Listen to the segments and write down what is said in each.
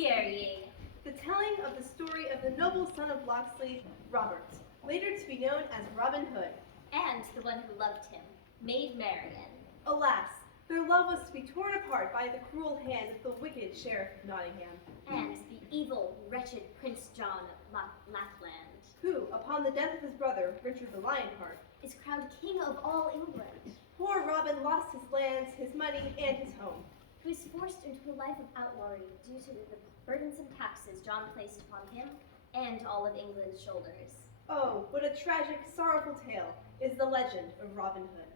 hear ye. The telling of the story of the noble son of Locksley, Robert, later to be known as Robin Hood. And the one who loved him, Maid Marian. Alas, their love was to be torn apart by the cruel hand of the wicked Sheriff of Nottingham. And the evil, wretched Prince John of Lackland. Who, upon the death of his brother, Richard the Lionheart, is crowned King of all England. Poor Robin lost his lands, his money, and his home. Who is forced into a life of outlawry due to the burdensome taxes John placed upon him and all of England's shoulders. Oh, what a tragic, sorrowful tale is the legend of Robin Hood.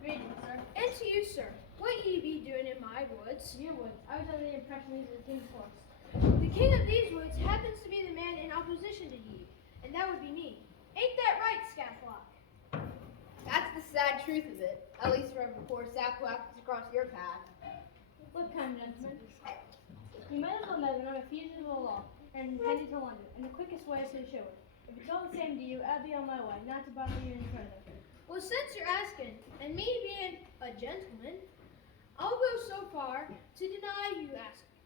Greetings, sir. And to you, sir. What ye be doing in my woods? Your woods. I was under the impression these were the king's forest. The king of these woods happens to be the man in opposition to ye, and that would be me. Ain't that right, Scathlock? That's the sad truth of it, at least from poor sap who happens to cross your path. Look, kind gentlemen, you might as well know that I'm a fugitive of the law and headed to London, and the quickest way is to show it. If it's all the same to you, I'll be on my way, not to bother you any further. Well, since you're asking, and me being a gentleman, I'll go so far to deny you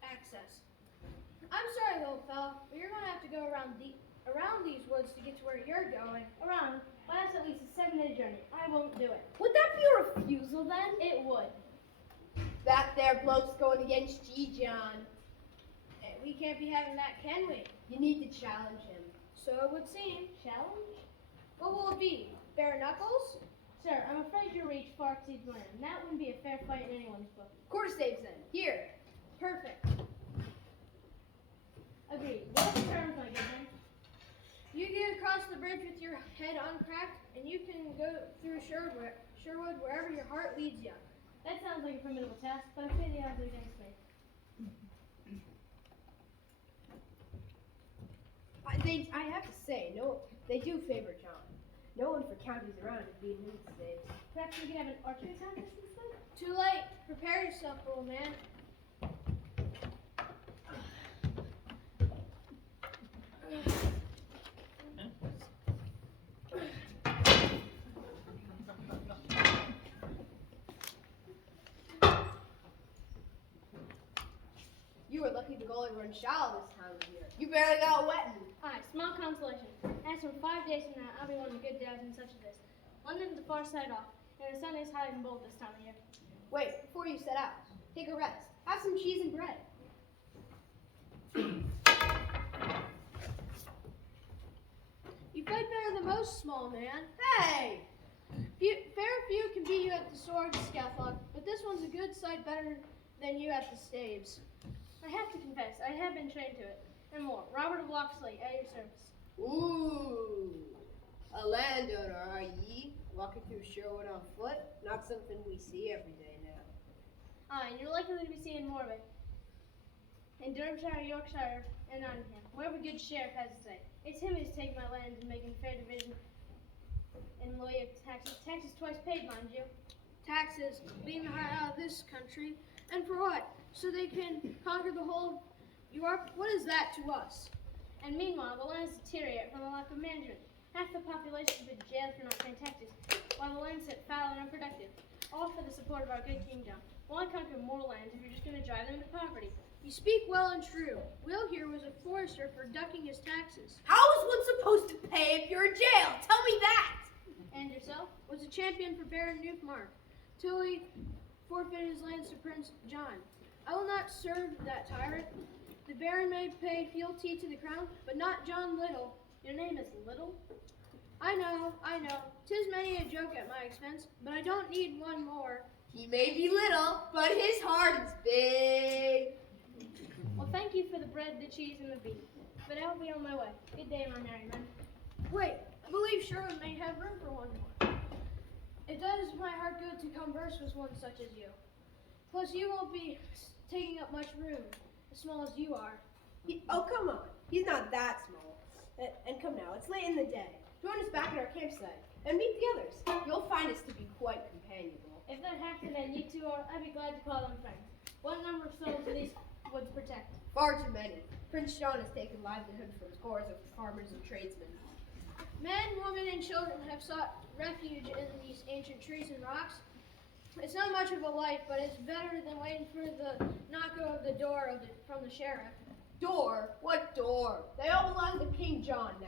access. I'm sorry, little fella, but you're going to have to go around these woods to get to where you're going. Around? Well, that's at least a 7-day journey. I won't do it. Would that be a refusal then? It would. That there bloke's going against ye, John. We can't be having that, can we? You need to challenge him. So it would seem. Challenge? What will it be? Bare knuckles? Sir, I'm afraid your reach far exceeds mine, and that wouldn't be a fair fight in anyone's book. Quarter staves then. Here. Perfect. Agreed. What's the terms, my good man? You get across the bridge with your head uncracked, and you can go through Sherwood wherever your heart leads you. That sounds like a formidable task, but I fear the odds are against me. I have to say, no, they do favor John. No one for counties around is beating him today. Perhaps we could have an archery contest instead? Too late. Prepare yourself, little man. You were lucky the goalie run shallow this time of year. You barely got wet. Aye, small consolation. As from 5 days from now, I'll be one of the good dads in such as this. London's the far side off, and the sun is high and bold this time of year. Wait, before you set out, take a rest. Have some cheese and bread. You fight better than most, small man. Hey! Fair few can beat you at the sword, Scathlock, but this one's a good sight better than you at the staves. I have to confess, I have been trained to it. And more, Robert of Locksley, at your service. Ooh, a landowner, are ye? Walking through Sherwood on foot? Not something we see every day now. Aye, and you're likely to be seeing more of it. In Derbyshire, Yorkshire, and Nottingham, wherever good sheriff has to say. It's him who's taking my lands and making fair division and loyal taxes. Taxes twice paid, mind you. Taxes being hired out of this country, and for what? So they can conquer the whole of Europe? What is that to us? And meanwhile, the lands deteriorate from a lack of management. Half the population has been jailed for not paying taxes, while the lands sit fallow and unproductive, all for the support of our good King John. Why conquer more lands if you're just going to drive them into poverty? You speak well and true. Will here was a forester for ducking his taxes. How is one supposed to pay if you're in jail? Tell me that! And yourself? Was a champion for Baron Newmark, till he forfeited his lands to Prince John. I will not serve that tyrant. The Baron may pay fealty to the crown, but not John Little. Your name is Little? I know. 'Tis many a joke at my expense, but I don't need one more. He may be little, but his heart is big. Well, thank you for the bread, the cheese, and the beef. But I'll be on my way. Good day, my merry men. Wait, I believe Sherwood may have room for one more. It does my heart good to converse with one such as you. Plus, you won't be taking up much room, as small as you are. Oh, come on. He's not that small. And come now, it's late in the day. Join us back at our campsite and meet the others. You'll find us to be quite companionable. If they're Hackton and you two are, I'd be glad to call them friends. What number of souls do these woods protect? Far too many. Prince John has taken livelihood from scores of farmers and tradesmen. Men, women, and children have sought refuge in these ancient trees and rocks. It's not much of a life, but it's better than waiting for the knock of the door from the sheriff. Door? What door? They all belong to King John now.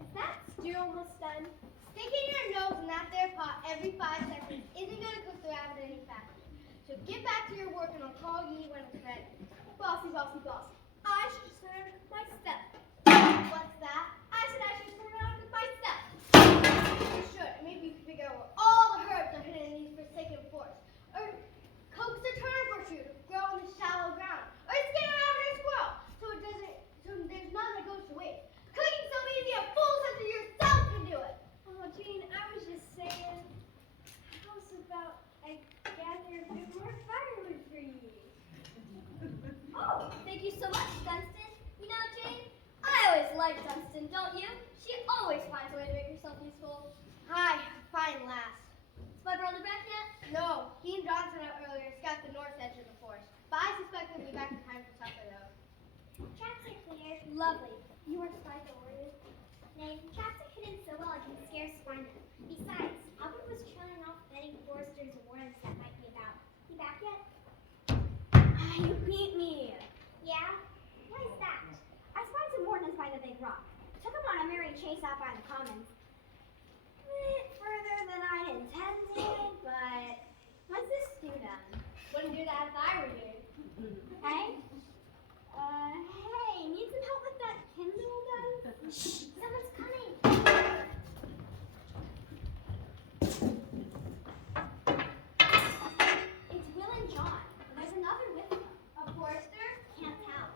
Is that stew almost done? Sticking your nose in that there pot every 5 seconds isn't gonna cook the rabbit any faster. So get back to your work and I'll call you when it's ready. Bossy, bossy, bossy. I should just learn how to cook myself. What's that? I said I should just learn how to cook myself. You should, and maybe you can figure out where all the herbs are hidden in these forsaken forests. Or coax a turnip or two to grow in the shallow ground. Or skin a rabbit or a squirrel so there's none that goes to waste. Cooking's so easy, a fool such as yourself can do it. Oh, Jean, I was just saying, how's about I gather a bit more firewood for you? Oh, thank you so much, Dunstan. You know, Jane, I always liked Dunstan, don't you? She always finds a way to make herself useful. Hi, fine lass. Is my brother back yet? No, he and John went out earlier to scout the north edge of the forest. But I suspect he'll be back in time for supper, though. Tracks are clear. Lovely. You weren't spied, were you? Nay, tracks are hidden so well I can scarce find them. Besides, Albert was trailing off any foresters or warrens that might be about. He back yet? You beat me. Yeah? Why is that? I spied some wardens by the big rock. Took them on a merry chase out by the commons. Bit further than I intended, but what's this stew done? Wouldn't do that if I were you. Hey? Hey, need some help with that Kindle done? Shh, someone's coming. It's Will and John. There's another with them. A forester? Can't tell.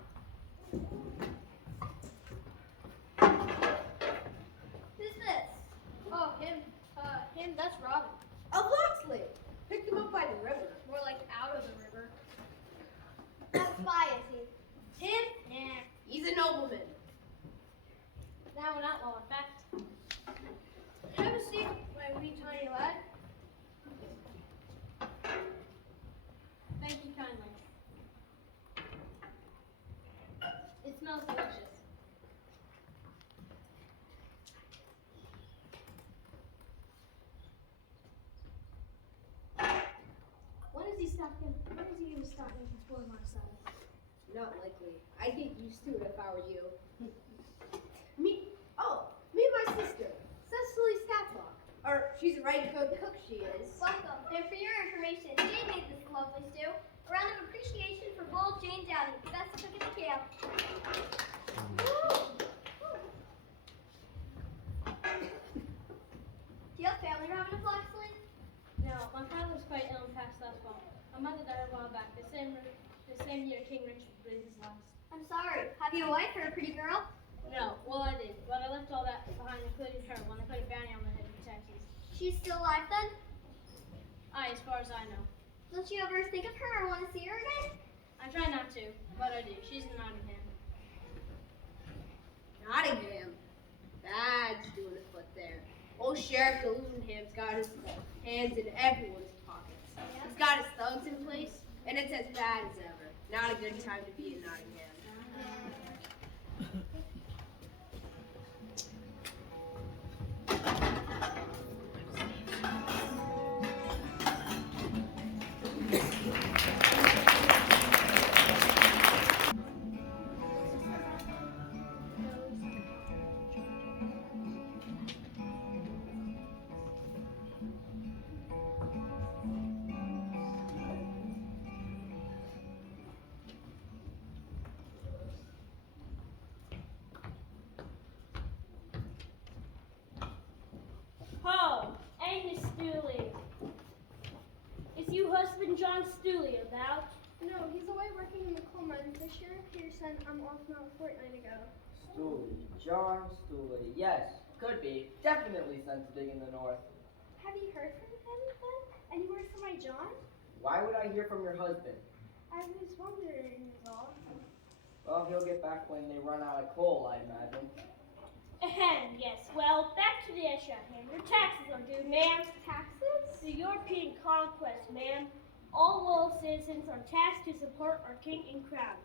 Who's this? Oh, him, that's Robin. A Locksley! Picked him up by the river. More like out of the river. What spy is he? Him? Nah. He's a nobleman. Now an outlaw, in fact. Have a seat, my wee tiny lad. Thank you kindly. It smells delicious. When is he gonna start making spoil my son? Not likely. I'd get used to it if I were you. Me and my sister, Cecily Statlock. Or she's a right good cook, she is. Welcome. And for your information, Jane made this lovely stew. A round of appreciation for bold Jane Downing, best cook in the camp. Do you have family, Robin of Locksley? No, my father was quite ill and passed last fall. My mother died a while back, the same year King Richard breathed his last. I'm sorry. Have you a wife or a pretty girl? No, well I did, but I left all that behind, including her, when I put a bounty on my head for taxes. She's still alive then? Aye, as far as I know. Don't you ever think of her or want to see her again? I try not to, but I do. She's in Nottingham. Nottingham. Bad's doing afoot there. Old Sheriff Gillinham's got his hands in everyone's pockets. He's got his thugs in place, and it's as bad as ever. Not a good time to be in Nottingham. Ho! Agnes Stooley. Is you husband John Stooley about? No, he's away working in the coal mine. The sheriff here said I'm off now a fortnight ago. Stooley, John Stooley. Yes, could be. Definitely sent to dig in the north. Have you heard from him then? Any word from my John? Why would I hear from your husband? I was wondering, is all. Well, he'll get back when they run out of coal, I imagine. Ahem, yes. Well, back to the issue at hand. Your taxes are due, ma'am. Taxes? The European conquest, ma'am. All loyal citizens are tasked to support our king and crown.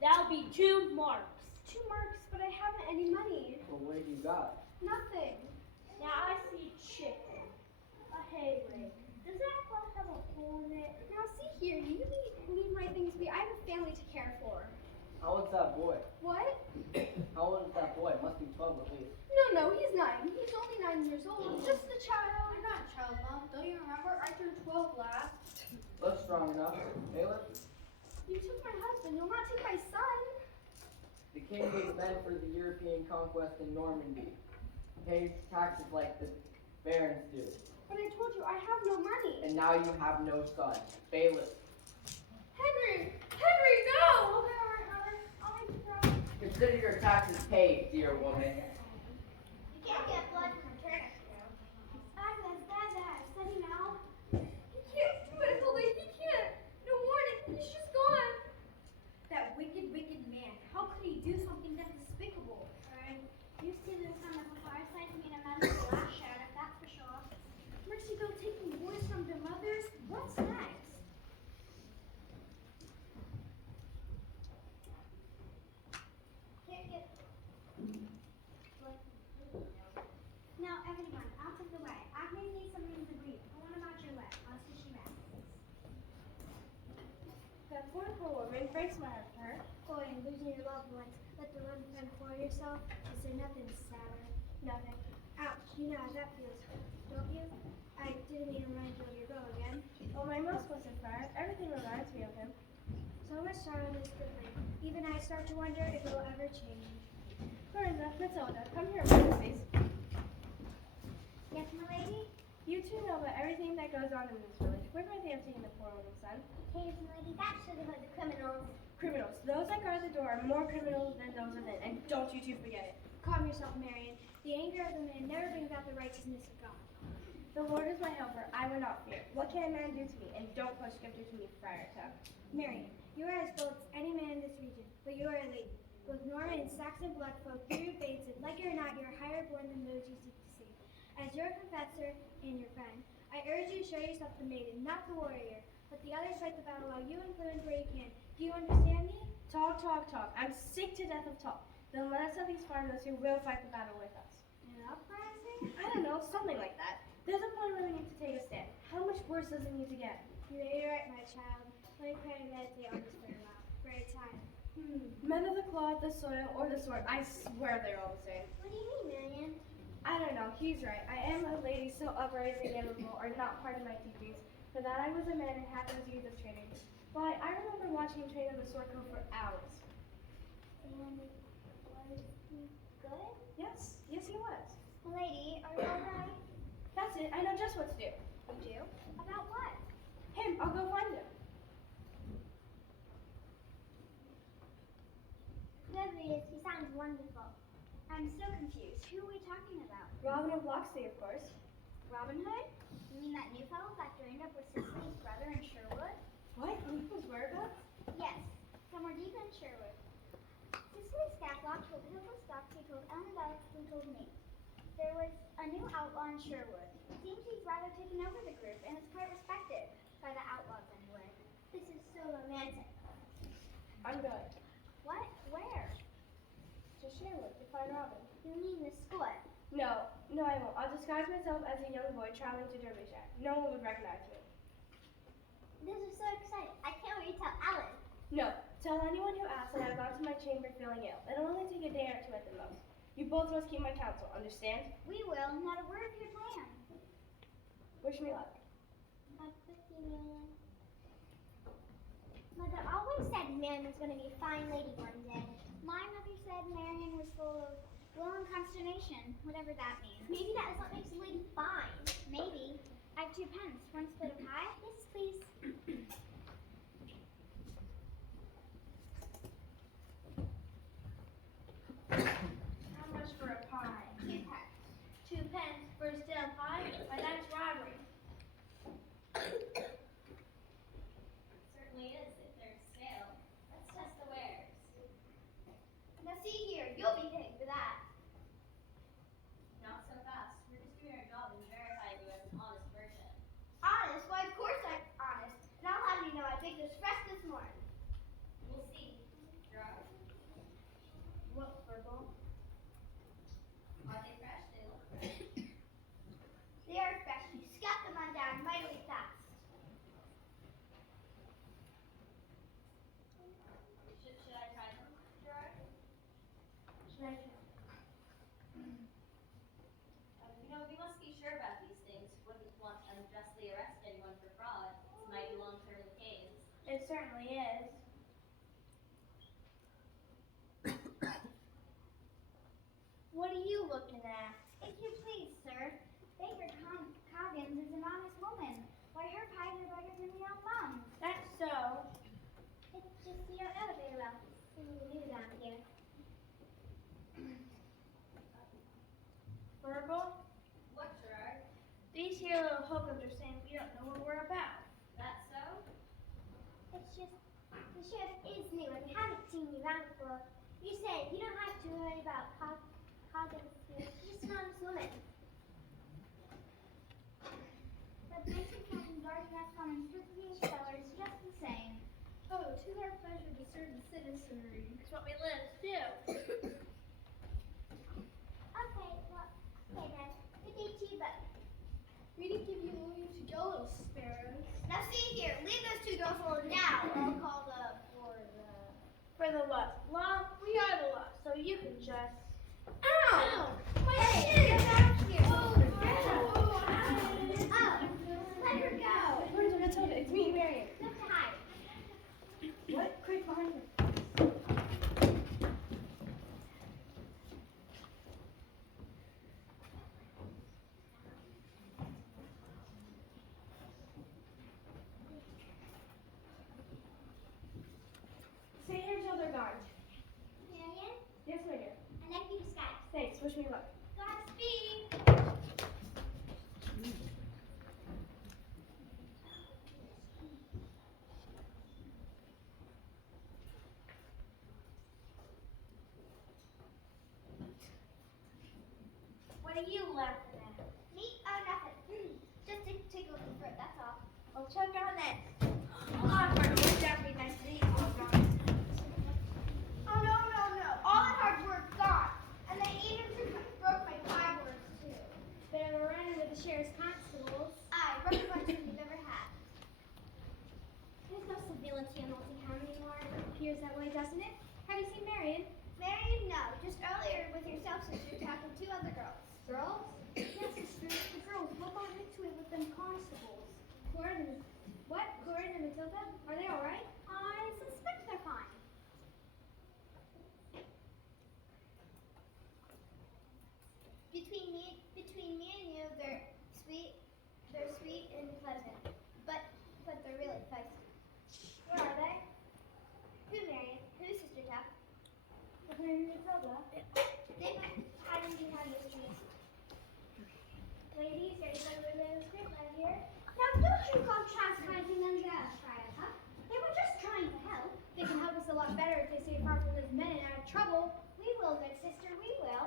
That'll be 2 marks. 2 marks, but I haven't any money. Well, what have you got? Nothing. Now I see chicken, a hay rake. Does that club have a hole in it? Now see here, you need to leave my things be. I have a family to care for. How old's that boy? What? How old is that boy? Must be 12 at least. No, he's 9. He's only 9 years old. Just a child. I'm not a child, Mom. Don't you remember? I turned 12 last. Looks strong enough. Bailiff, You took my husband. You'll not take my son. the king was meant for the European conquest in Normandy. Pays taxes like the barons do. But I told you, I have no money. And now you have no son. Bailiff, Henry, no! Okay, alright, Mother. I'll make you proud. consider your taxes paid, dear woman. You can't get blood from turnip, Agnes, Dad, study now. He can't do it, Hilda. He can't. No warning. He's just gone. That wicked man. How could he do something that despicable? You students on the far side made a medical last sheriff, that's for sure. Mercy Bill taking boys from their mothers? What's next? Can't get. Now, everyone, out of the way. Agnes needs something to breathe. I want to match your leg. I'll see she rests. That poor woman breaks my heart for her. Boy, and losing your loved ones. Let the one fend for yourself. Is there nothing sadder? Nothing. Ouch, you know how that feels, don't you? I didn't mean to remind you of your girl again. Oh, my most blessed friend. Everything reminds me of him. So much sorrow in this good thing. Even I start to wonder if it will ever change. Miranda, Matilda, come here a minute, please. Yes, my lady? You two know about everything that goes on in this village. Where might they have taken the poor woman's son? Hey, my lady, that should have been the criminals. Criminals. Those that guard the door are more criminals than those within, and don't you two forget it. Calm yourself, Marion. The anger of the man never brings out the righteousness of God. The Lord is my helper, I will not fear. What can a man do to me? And don't push Scripture to me, Friar Tuck. Marion, you are as bold as any man in this region, but you are a lady. Both Norman and Saxon blood flow through your veins, and like it or not, you are higher born than those you seek to save. As your confessor and your friend, I urge you to show yourself the maiden, not the warrior. Let the others fight the battle while you influence where you can. Do you understand me? Talk. I'm sick to death of talk. Then let us have these farmers who will fight the battle with us. An uprising? I don't know, something like that. There's a point where we need to take a stand. How much worse does it need to get? You are right, my child. Let me pray and meditate on this for a while. For a time. Men of the cloth, the soil, or the sword. I swear they're all the same. What do you mean, Marion? I don't know, he's right. I am a lady, so upright and amiable are not part of my teachings. For that I was a man and had those years of training. Why, I remember watching him train on the sword go for hours. And was he good? Yes, he was. Lady, are you alright? That's it, I know just what to do. You do? About what? Him, I'll go find him. Whoever he is, he sounds wonderful. I'm so confused. Who are we talking about? Robinhood Locksley, of course. Robinhood? You mean that new fellow that joined up with Cicely's brother in Sherwood? What? Uncle's whereabouts? Yes, somewhere deep in Sherwood. Cicely Scathlock told Hilda Stocks, who told Ellen Bellows, who told me. There was a new outlaw in Sherwood. It seems he's rather taken over the group and is quite respected by the outlaws anyway. This is so romantic. I'm going. What? Where? To Sherwood to find Robin. You mean the school? No, I won't. I'll disguise myself as a young boy traveling to Derbyshire. No one would recognize me. This is so exciting. I can't wait to tell Ellen. No, tell anyone who asks that I've gone to my chamber feeling ill. It'll only take a day or two at the most. You both must keep my counsel, understand? We will. Not a word of your plan. Wish me luck. About 50 million. Mother always said Marion was going to be a fine lady one day. My mother said Marion was full of will and consternation, whatever that means. Maybe that is what makes a lady fine. Maybe. I have 2 pence. One split of pie? Yes, please. How much for a pie? 2 pence. 2 pence for a stale pie? Why, that's robbery. Certainly is if they're stale. Let's test the wares. certainly is. What are you looking at? If you please, sir, Baker Coggins is an honest woman. Why, her pies are better than your own mom's. That's so. It's just the elevator bell. Something new down here. Verbal? What's right? These here little hookers are saying we don't know what we're about. That so? It's just, the sheriff is new and we haven't seen you around before. You said you don't have to worry about Coggins here. She's just an honest woman. But Mason Captain Darcy has come and strictly sellers just the same. Oh, 'tis our pleasure to serve the citizenry. It's what we live to do. Okay, well, okay then. Good day to you both. We didn't give you only to go, little sparrows. Now see here, leave those two girls alone now, or I'll call For the what? Law? We are the law, so you can just. Ow! My Hey, shin! get back here. Oh, let her go. Where's Matilda? It's me, Marion. Look to hide. What? Quick, behind her. Stay here until they're gone. Marion, Yes, my dear. I like your disguise. Thanks. Wish me luck. Godspeed. What are you laughing at? Me? Oh, nothing. Just to take a look at fruit, that's all. I'll check on it. Oh, definitely nice to meet you. Oh, no. All that hard work gone. And they even broke my pie boards, too. Bit of a run with the sheriff's constables. Aye, rough bunch we've ever had. There's no civility in Multi County anymore. Appears that way, doesn't it? Have you seen Marion? Marion, no. Just earlier with yourself, sister, talking to two other girls. Girls? Yes, sister. The girls. What got into it with them constables? Corin and Matilda? Are they all right? I suspect they're fine. Between me and you, they're sweet and pleasant. But they're really feisty. Where are they? Who, Marion? Who, Sister Tap? Corin and Matilda. They've been hiding behind the trees. Ladies, ready for the women's group right here? Now, don't you go chastising them just, huh? They were just trying to help. They can help us a lot better if they stay apart from those men and out of trouble. We will, good sister, we will.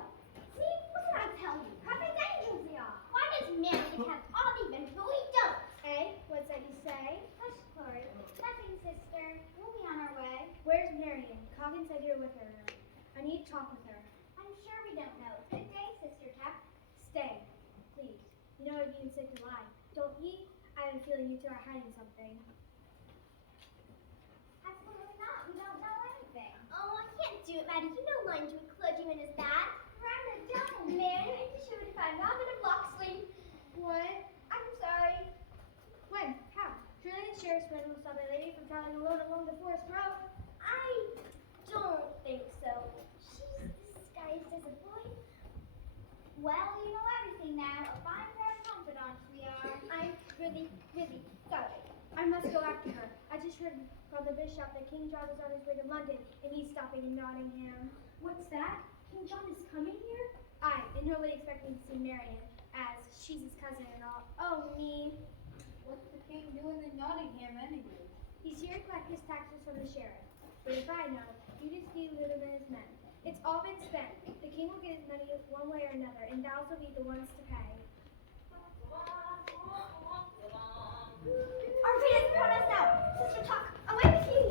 See, what did I tell you? How dangerous they are. Why does Marion have all the events, but we don't? Eh? What's that you say? Hush, Chloe. Nothing, sister. We'll be on our way. Where's Marion? Coggins said you're with her. I need to talk with her. I'm sure we don't know. Good day, Sister Tap. Stay, please. You know I'd be sick to lie. Don't ye? I have a feeling you two are hiding something. Absolutely not. We don't know anything. Oh, I can't do it, Maddie. You know lying to a clergyman is bad. I'm a devil, man. I just showed if I'm Robin of Locksley. What? I'm sorry. When? How? Surely the sheriff's men will stop a lady from traveling alone along the forest road. I don't think so. She's disguised as a boy. Well, you know everything now. A fine pair of confidants we are. I'm really sorry. I must go after her. I just heard from the bishop that King John is on his way to London and he's stopping in Nottingham. What's that? King John is coming here? Aye, and nobody expecting to see Marion, as she's his cousin and all. Oh, me. What's the king doing in Nottingham anyway? He's here to collect his taxes from the sheriff. But if I know, you just leave him and his men. It's all been spent. The king will get his money one way or another, and thou will be the ones to pay. Our feet is upon us now. Sister Talk, away with you.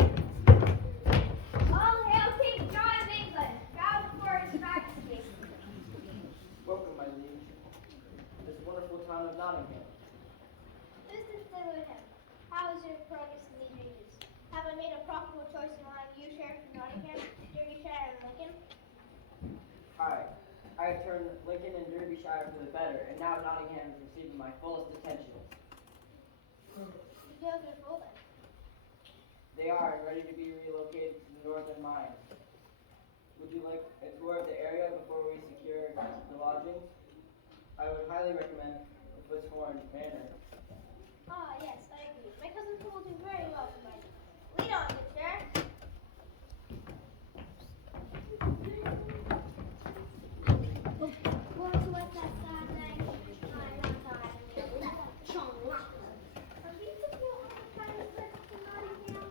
All hail King John of England. Bow before his majesty. Welcome, my liege. This wonderful town of Nottingham. This is him. How is your progress in these ages? Have I made a profitable choice in allowing you, Sheriff of Nottingham, Derbyshire, and Lincoln? Aye. I have turned Lincoln and Derbyshire for the better, and now Nottingham is receiving my fullest attention. You guys are full then. They are ready to be relocated to the northern mine. Would you like a tour of the area before we secure the lodgings? I would highly recommend the Foothorn Manor. Ah, yes, I agree. My cousin will do very well for my lead on, good sheriff. Want to let that sad thing? Are we to feel all the kind of presents in Nottingham?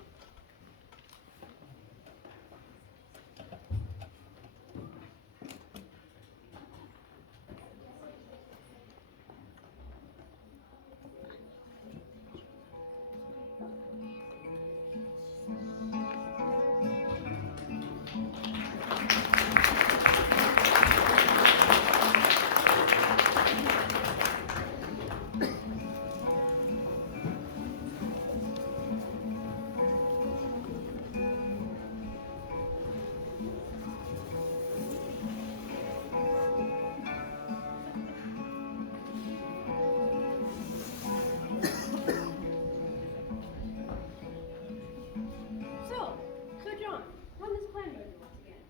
So John, run this plan by me once again.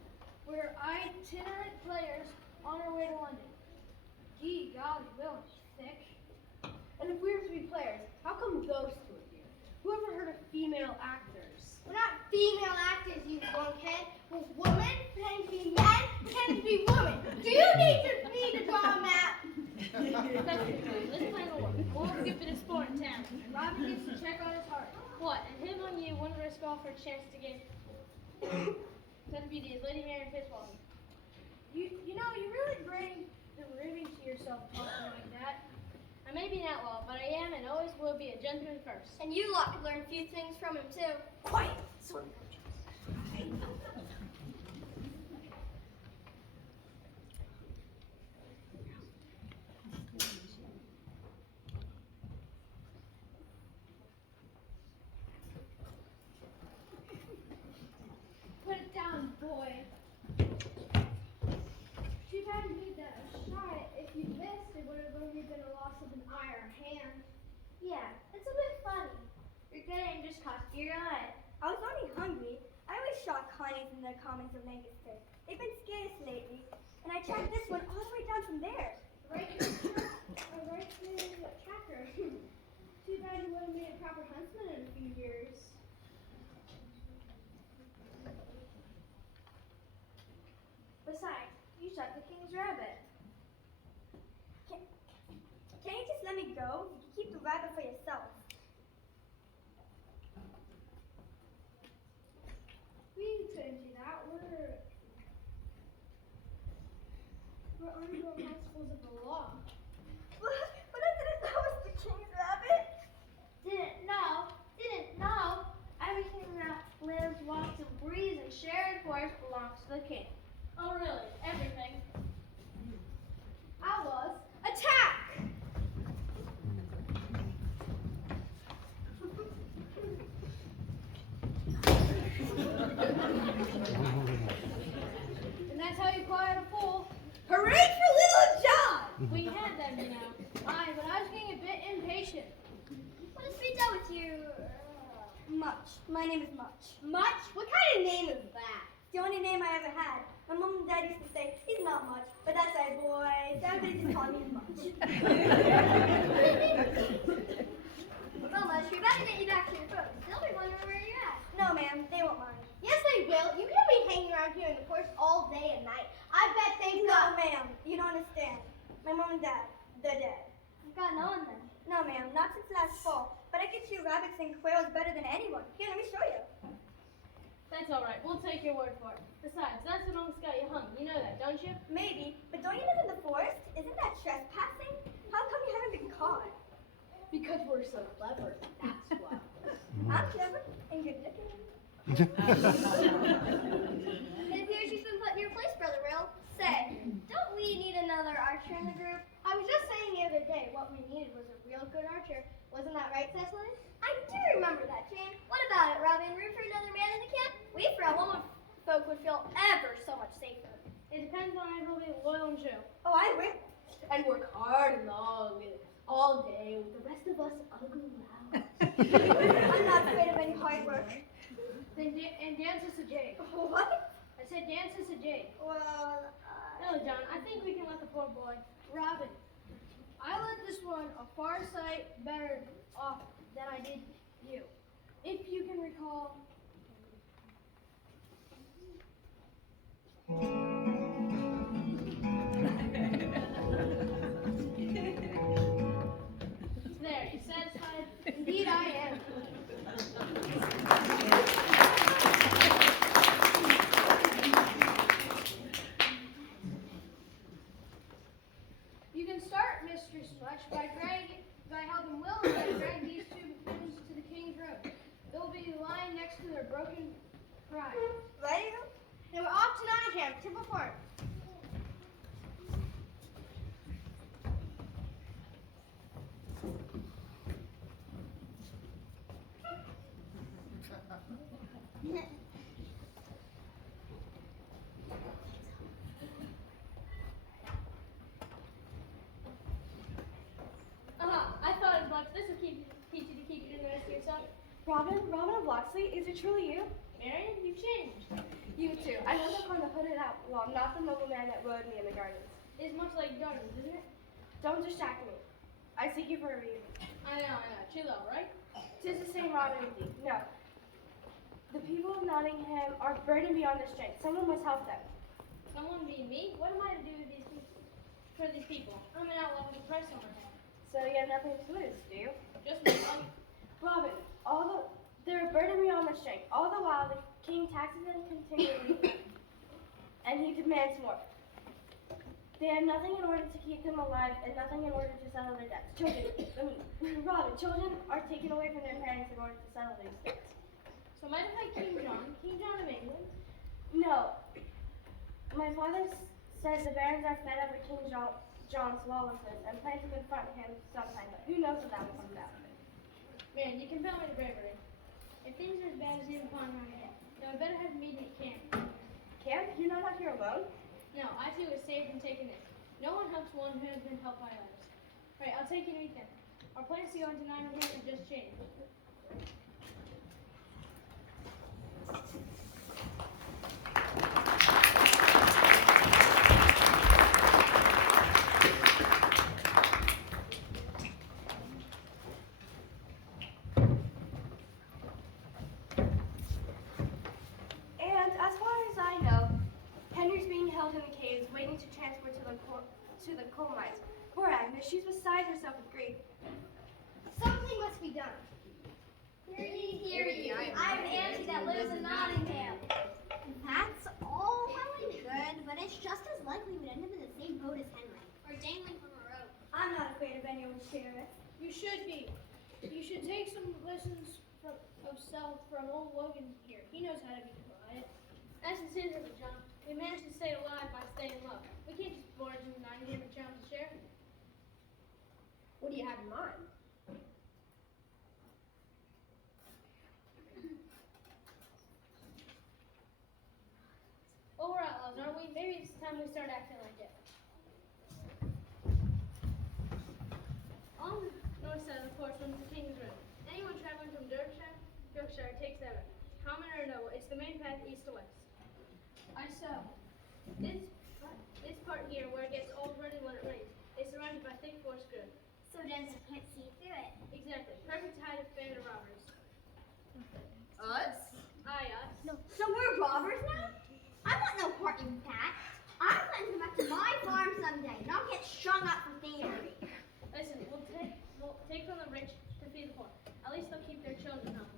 We're itinerant players on our way to London. Gee, golly, Will, thick. And if we were to be players, how come those two are here? Who ever heard of female actors? We're not female actors, you lunkhead. We're women pretending to be men, pretending to be women. Do you need me to draw a map? That's true. This plan will work. We'll have a good bit of sport in town. And Robin gets to check on his heart. What? And him on you wouldn't risk all for a chance to get That'd be the Lady Mary Fitzwalker. You know, you really bring the ribbing to yourself talking like that. I may be an outlaw, but I am and always will be a gentleman first. And you lot could learn a few things from him, too. Quiet! Put it down, boy. Too bad you made that a shot. If you missed, it would have only been a loss of an eye or a hand. Yeah, it's a bit funny. Your good aim just cost you your eye. I was only hungry. I always shot Connie's in the commons of Lancaster. They've been scarce lately, and I tracked this one all the way down from there. Right to the tracker. Too bad you wouldn't be a proper huntsman in a few years. Besides, you shot the king's rabbit. Can you just let me go? You can keep the rabbit for yourself. We couldn't do that. We're under the principles of the law. But I didn't know it was the king's rabbit. Didn't know. Everything that lives, walks, and breathes and shares forest belongs to the king. Oh, really? Everything? Outlaws, attack! And that's how you quiet a fool. Hooray for Little John! We had them, you know. Aye, but I was getting a bit impatient. What is we done with you? Much. My name is Much. Much? What kind of name is that? The only name I ever had. My mom and dad used to say, he's not much, but that's our boy. So everybody just called me Much. Well, Much, we better get you back to your boat. They'll be wondering where you're at. No, ma'am, they won't mind. Yes, they will. You can't be hanging around here in the forest all day and night. I bet they've No, got... ma'am, you don't understand. My mom and dad, they're dead. You've got no one then. No, ma'am, not since last fall. But I can shoot rabbits and quails better than anyone. Here, let me show you. That's all right. We'll take your word for it. Besides, that's what almost got you hung. You know that, don't you? Maybe, but don't you live in the forest? Isn't that trespassing? How come you haven't been caught? Because we're so clever, that's why. I'm clever and good looking. It appears you've been put in your place, Brother Will. Say, don't we need another archer in the group? I was just saying the other day what we needed was a real good archer. Wasn't that right, Cecily? I do remember that, Jane. What about it, Robin? Room for another man in the camp? We, for a woman folk, would feel ever so much safer. It depends on if we'll be loyal and true. Oh, I will. And work hard and long and all day with the rest of us ugly loud. I'm not afraid of any hard work. And dances a jig. What? I said dances a jig. Well, No, John, I think we can let the poor boy. Robin, I let this one a far sight better off than I did you. If you can recall. There, you satisfied? Indeed I am. You can start, Mistress Much, by helping Will and I drag these two buffoons to the King's Road. They'll be lying next to their broken pride. ready? Now we're off to Nottingham to perform. I thought as much. This will teach you to keep your nose to yourself. Robin of Locksley, is it truly you? Marion, you've changed. You too. I know the kind of hooded outlaw, not the nobleman that rode me in the gardens. It's much like gardens, isn't it? Don't distract me. I seek you for a reason. I know. Chill out, right? 'Tis the same Robin indeed. No. The people of Nottingham are burdened beyond their strength. Someone must help them. Someone being me? What am I to do with these people? For these people? I'm an outlaw with a price on my head. So you have nothing to lose, do you? Just my money. Robin, they're burdened beyond their strength. All the while the king taxes them continually, and he demands more. They have nothing in order to keep them alive, and nothing in order to settle their debts. Robin, children are taken away from their parents in order to settle these debts. So might if I King John of England? No. My father says the barons are fed up with King John's lawlessness and plan to confront him sometime, but who knows when that will come about. Man, you compel me to bravery. If things are as bad as even upon my head, then I better have a meeting at camp. Camp? You're not out here alone? No, I too was saved and taken in. No one helps one who has been helped by others. Right, I'll take you to meet them. Our plans to go into Nottingham have just changed. And as far as I know, Henry's being held in the caves, waiting to transfer to the coal mines. Poor Agnes, she's beside herself with grief. Something must be done. Hear ye. I'm Auntie that lives in Nottingham. That's all well and good, but it's just as likely we'd end up in the same boat as Henry. Or dangling from a rope. I'm not afraid of anyone's sheriff. You should be. You should take some lessons of self from old Logan here. He knows how to be quiet. That's sincerely, John. We managed to stay alive by staying low. We can't just barge into Nottingham and challenge the sheriff. What do you have in mind? Well, we're outlaws, aren't we? Maybe it's time we start acting like it. On the north side of the porch runs the King's Road. Anyone traveling from Yorkshire takes that road. Common or noble, it's the main path east to west. I saw. This part here, where it gets all ruddy when it rains, is surrounded by thick forest growth. So dense you can't see through it. Exactly. Perfect height of band of robbers. Us? Aye, us. So we're robbers now? I want no part in that. I plan to come back to my farm someday, not get strung up for thievery. Listen, we'll take from the rich to feed the poor. At least they'll keep their children home.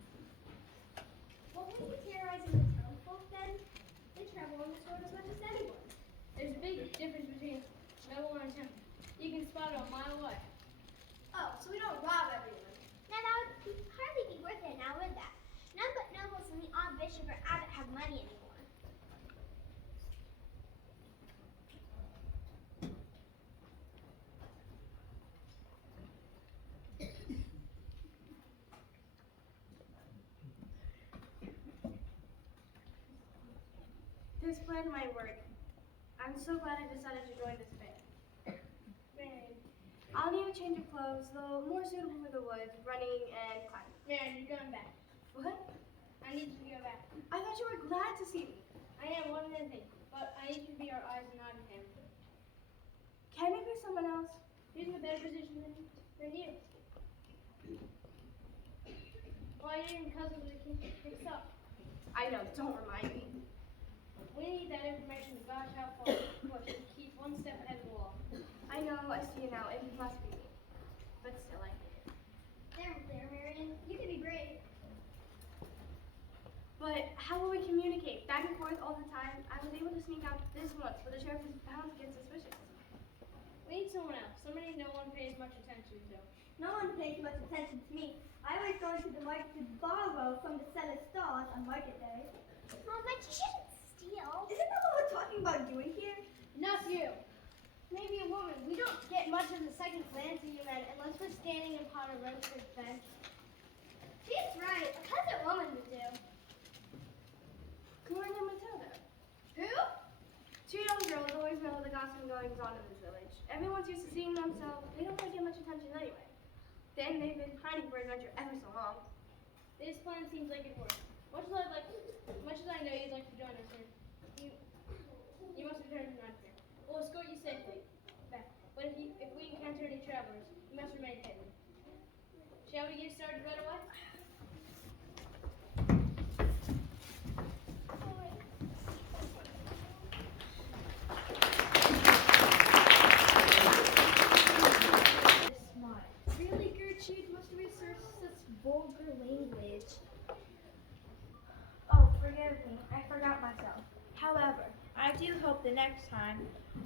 What will be terrorizing the town folk then? They travel on this road as much as anyone. There's a big difference between noble and temple. You can spot it a mile away. Oh, so we don't rob everyone. Now that would hardly be worth it now, would that? None but nobles and the odd bishop or abbot have money anymore. This plan might work. I'm so glad I decided to join this band. I'll need a change of clothes, though more suitable for the woods, running and climbing. Marion, you're going back. What? I need you to go back. I thought you were glad to see me. I am more than anything, but I need you to be our eyes and Nottingham. Can you be someone else? He's in a better position than you. Why are you even cousins with the king himself? I know, don't remind me. We need that information to gauge how far we push to keep one step ahead of the law. I know, I see you now. It must be me. But still, I hate it. There, Marion. You can be brave. But how will we communicate? Back and forth all the time? I was able to sneak out this once, but the sheriff is bound to get suspicious. We need someone else, somebody no one pays much attention to. No one pays much attention to me. I always go into the market to borrow from the seller's stalls on market day. Mom, but you shouldn't steal. Isn't that what we're talking about doing here? Not you. Maybe a woman. We don't get much of a second glance at you men unless we're standing upon a roasted bench. She's right. A peasant woman would do. Lauren and Matilda. Who? Two young girls always know the gossip and goings on in this village. Everyone's used to seeing them, so they don't really get much attention anyway. Then they've been pining for adventure ever so long. This plan seems like it works. Much as I know you'd like to join us in, you must return to Nottingham. We'll escort you safely back. But if we encounter any travelers, you must remain hidden. Shall we get started right away? Really, Gertrude? Must we search such vulgar language? Oh, forgive me. I forgot myself. However, I do hope the next time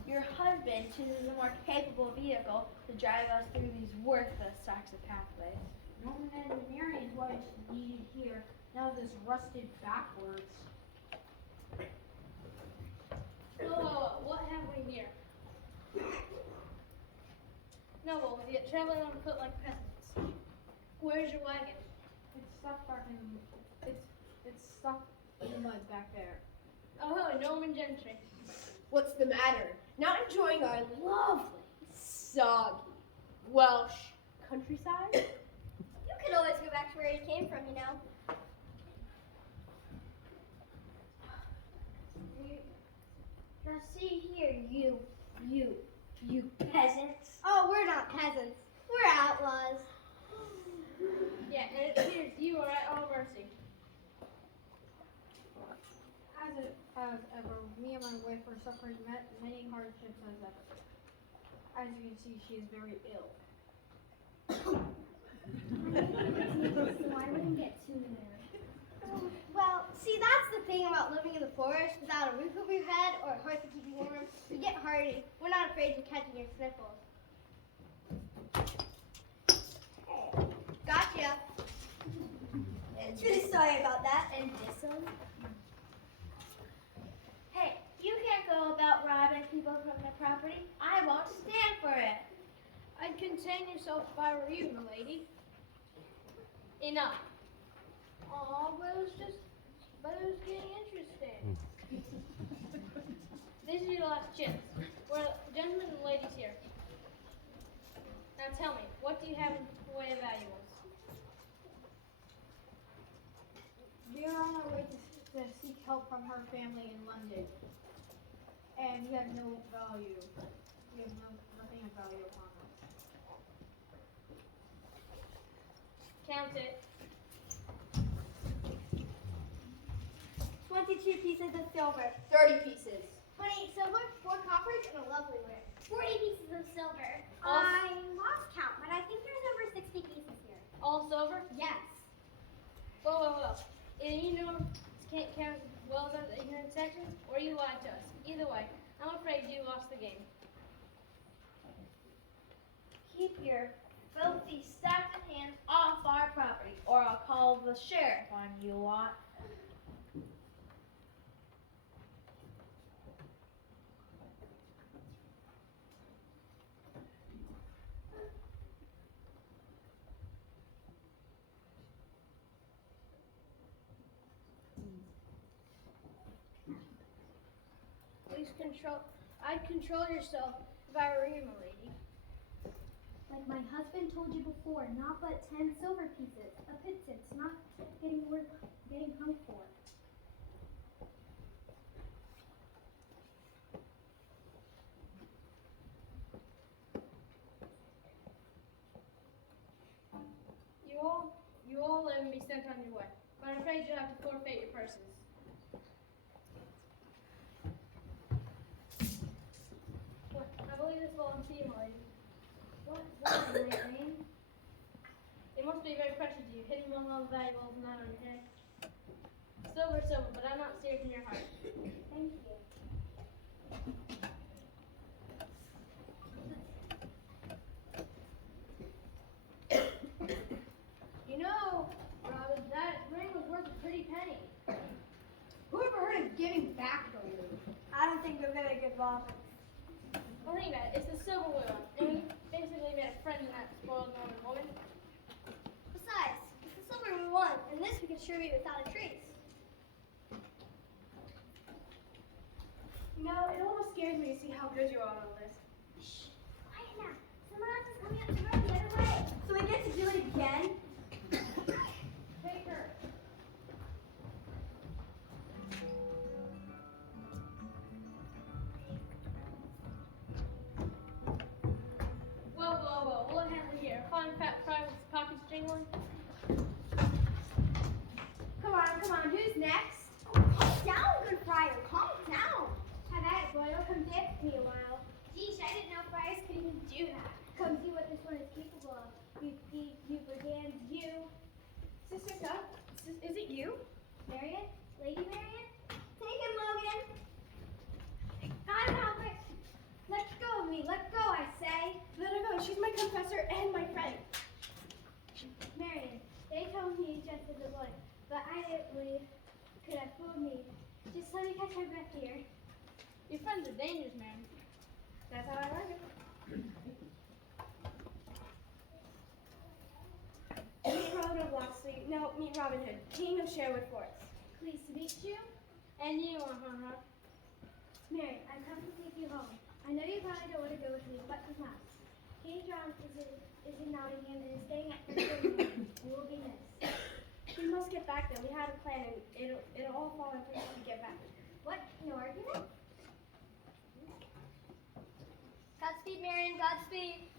your husband chooses a more capable vehicle to drive us through these worthless Saxon pathways. Norman and Marion's what is needed here. Now this rusted backwards. Whoa, what have we here? No, well, we get traveling on foot like peasants. Where's your wagon? It's stuck back in. It's stuck in the mud back there. Oh, Norman gentry. What's the matter? Not enjoying our lovely, soggy, Welsh countryside? You could always go back to where you came from, you know. Now see here, you peasants. Oh, we're not peasants. We're outlaws. Yeah, and it appears you are at our mercy. As it has ever, me and my wife are suffering many hardships as ever. As you can see, she is very ill. So I wouldn't get too nervous. Well, see, that's the thing about living in the forest without a roof over your head or a hearth to keep you warm. You get hardy. We're not afraid of catching your sniffles. Gotcha. It's really sorry about that. And this one? Hey, you can't go about robbing people from their property. I won't stand for it. I'd contain yourself if I were you, milady. Enough. Aw, but it was getting interesting. This is your last chance. We're gentlemen and ladies here. Now tell me, what do you have in the way of valuables? We are on our way to seek help from her family in London. And we have no value. We have nothing of value upon us. Count it. 22 pieces of silver. 30 pieces. 28 silver, 4 coppers, and a lovely ring. 40 pieces of silver. All- I lost count, but I think there's over 60 pieces here. All silver? Yes. Whoa. And you know can't count as well as other ignorant sections, or you lied to us. Either way, I'm afraid you lost the game. Keep your filthy, stagnant hands off our property, or I'll call the sheriff on you lot. I'd control yourself if I were you, my lady. Like My husband told you before, not but 10 silver pieces. A pittance, not getting worth getting hung for. You all live and be sent on your way. But I'm afraid you'll have to forfeit your purses. What? I believe this belongs to you, my lady. What is my name? It must be very precious to you, hidden among all the valuables and not on your head. Silver, silver, but I'm not serious in your heart. Thank you. You know, Robin, that ring was worth a pretty penny. Who ever heard of giving back a ring? I don't think we're very good robbers. Well, think about it. It's the silver we want, and we basically made a friend in that spoiled Norman woman. Besides, it's the silver we want, and this we can distribute without a trace. No, it almost scares me to see how good you are at all this. Quiet now. Someone else is coming up the road the other way. So we get to do it again? Take her. Whoa. What happened here? Fine fat fry with his pockets jingling? Come on, who's next? Calm down, good friar. Calm down. Have at it, boy. It'll come dance with me a while. Geesh, I didn't know friars could even do that. Come see what this one is capable of. You brigands, you. Sister Tuck, is it you? Marion? Lady Marion? Take him, Logan. I'm Albert. Let go of me. Let go, I say. Let her go. She's my confessor and my friend. Marion, they told me just as it was, but I didn't believe could have fooled me. Just let me catch my breath here. Your friends are dangerous, man. That's how I learned it. Meet Rhoda Locksley. No, meet Robinhood, King of Sherwood Forest. Pleased to meet you. And you, Marion, I've come to take you home. I know you probably don't want to go with me, but you must. King John is in Nottingham and is staying at Fort. You will be missed. We must get back there. We had a plan, and it'll all fall in place when we get back. What? No argument? Godspeed, Marion. Godspeed.